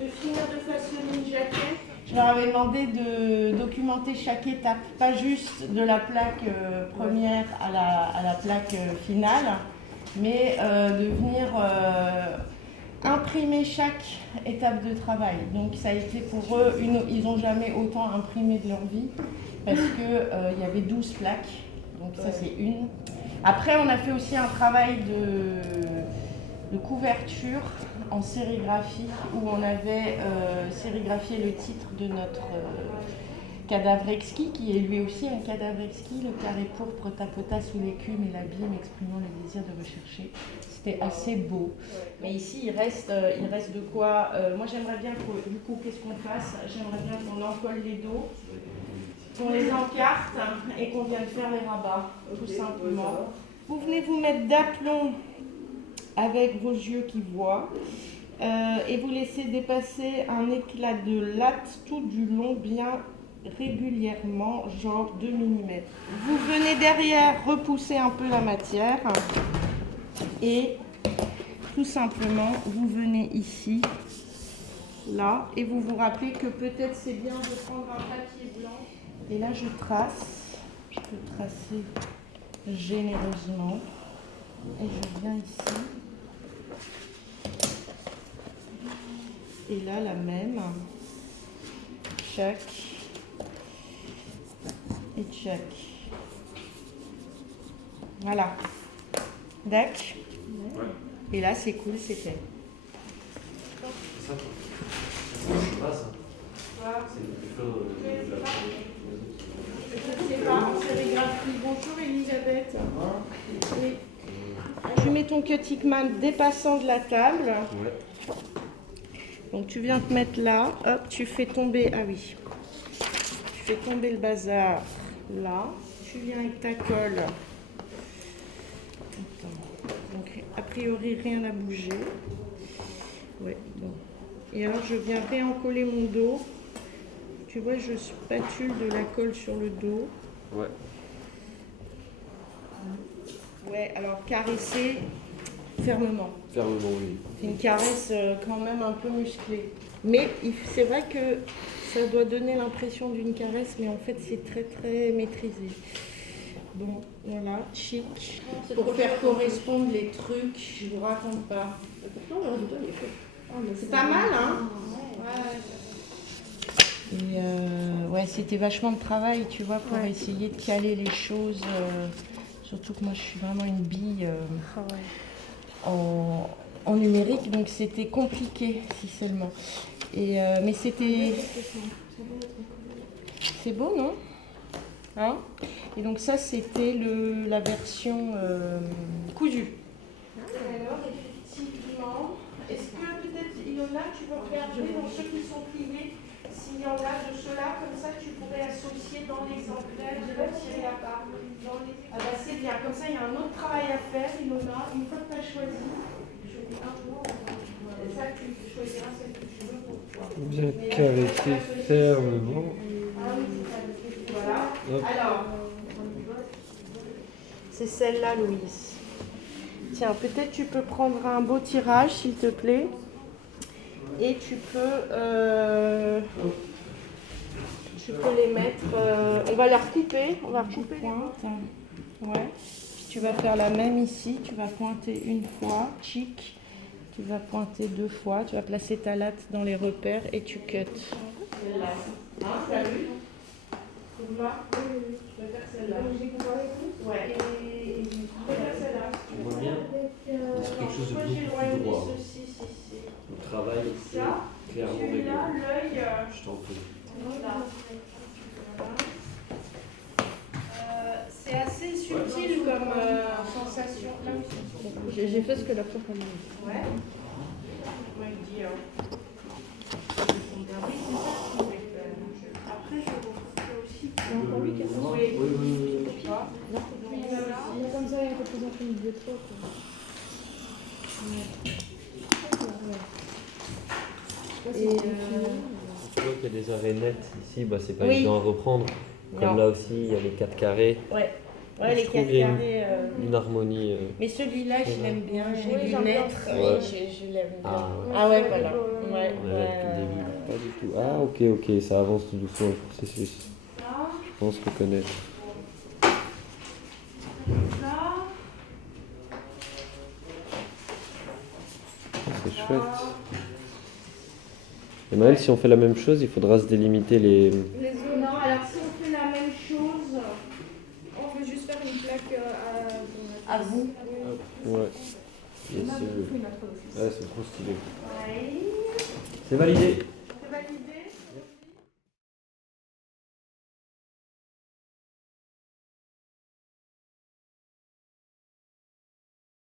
de finir de façonner une jaquette. Je leur avais demandé de documenter chaque étape, pas juste de la plaque première à la plaque finale, mais de venir imprimer chaque étape de travail. Donc ça a été pour eux, ils n'ont jamais autant imprimé de leur vie, parce qu'il y avait 12 plaques, donc ça c'est une. Après on a fait aussi un travail de couverture en sérigraphie où on avait sérigraphié le titre de notre cadavre exquis, qui est lui aussi un cadavre exquis, le carré pourpre tapota sous l'écume et l'abîme exprimant le désir de rechercher. C'était assez beau. Mais ici, il reste de quoi. Moi, j'aimerais bien du coup, qu'est-ce qu'on fasse? J'aimerais bien qu'on encolle les dos, qu'on les encarte et qu'on vienne faire les rabats, tout simplement. Vous venez vous mettre d'aplomb avec vos yeux qui voient et vous laissez dépasser un éclat de latte tout du long bien régulièrement, genre 2 mm. Vous venez derrière repousser un peu la matière et tout simplement vous venez ici, là, et vous vous rappelez que peut-être c'est bien de prendre un papier blanc. Et là je trace, je peux tracer généreusement et je viens ici. Et là, la même. Tchac. Et tchac. Voilà. D'accord. Ouais. Et là, c'est cool, c'est fait. C'est ça. C'est pas ça. C'est quelque chose de la... Je ne sais pas, en sérigraphie. Bonjour Elisabeth. Oui. Tu mets ton Cutting-Man dépassant de la table. Ouais. Donc tu viens te mettre là, hop, tu fais tomber, ah oui, tu fais tomber le bazar là, tu viens avec ta colle. Attends. Donc a priori rien n'a bougé. Ouais, bon. Et alors je viens réencoller mon dos. Tu vois, je spatule de la colle sur le dos. Ouais. Ouais, alors caresser fermement. Fermement, oui. C'est une caresse quand même un peu musclée. Mais c'est vrai que ça doit donner l'impression d'une caresse, mais en fait c'est très très maîtrisé. Bon, voilà, chic. Pour faire correspondre les trucs, je vous raconte pas. C'est pas mal, hein? Et ouais, c'était vachement de travail, tu vois, pour essayer de caler les choses. Surtout que moi je suis vraiment une bille en numérique, donc c'était compliqué si seulement. Et, mais c'était... C'est beau, non? Hein? Et donc ça c'était la version cousue. Alors effectivement, est-ce que peut-être il y en a, tu veux regarder dans ceux qui sont pliés, s'il y en a de ceux-là, comme ça tu pourrais associer dans l'exemplaire, je vais tirer à part. Ah bah c'est bien, comme ça il y a un autre travail à faire, il y en a, une fois que tu as choisi, ça tu choisiras celle que tu veux pour toi. Bien caressé fermement. Voilà. Alors, c'est celle-là, Louise. Tiens, peut-être tu peux prendre un beau tirage, s'il te plaît. Et tu peux les mettre... on va la recouper. On va recouper les pointes. Ouais. Puis tu vas faire la même ici. Tu vas pointer une fois. Chic. Tu vas pointer 2 fois. Tu vas placer ta latte dans les repères et tu cut. Celle-là. Hein, t'as vu? Tu vas faire celle-là. Ouais. Et tu vas faire celle-là. Tu vois bien? C'est quelque chose de beaucoup plus droit. Le travail, c'est clairement réglé. Je t'en prie. C'est assez subtil comme sensation. J'ai fait ce que la prof a dit. Ouais. Moi, il dit... Après, je referai aussi... Il y a encore lui qui a fait Oui. comme ça, il y a un peu plus d'infini de trop. Tu vois qu'il y a des arrêts nets ici, bah, c'est pas Oui. évident à reprendre. Comme Non. là aussi, il y a les 4 carrés. Ouais. Ouais, les Je trouve qu'il y a cascadés. une harmonie. Mais celui-là, je l'aime bien. Je Oui, l'ai vu j'aime bien. naître. Ouais. Je l'aime bien. Ah, Ah ouais, voilà. Ouais. Ouais, ouais, là, depuis le début, pas du tout. Ah, ok, ça avance tout doucement le processus. Je pense reconnaître. C'est chouette. Et Maëlle, si on fait la même chose, il faudra se délimiter les... Non, alors si on fait la même chose, On veut juste faire une plaque à vous. Ouais. Et c'est... Ouais, c'est trop stylé. Ouais. C'est validé. C'est validé.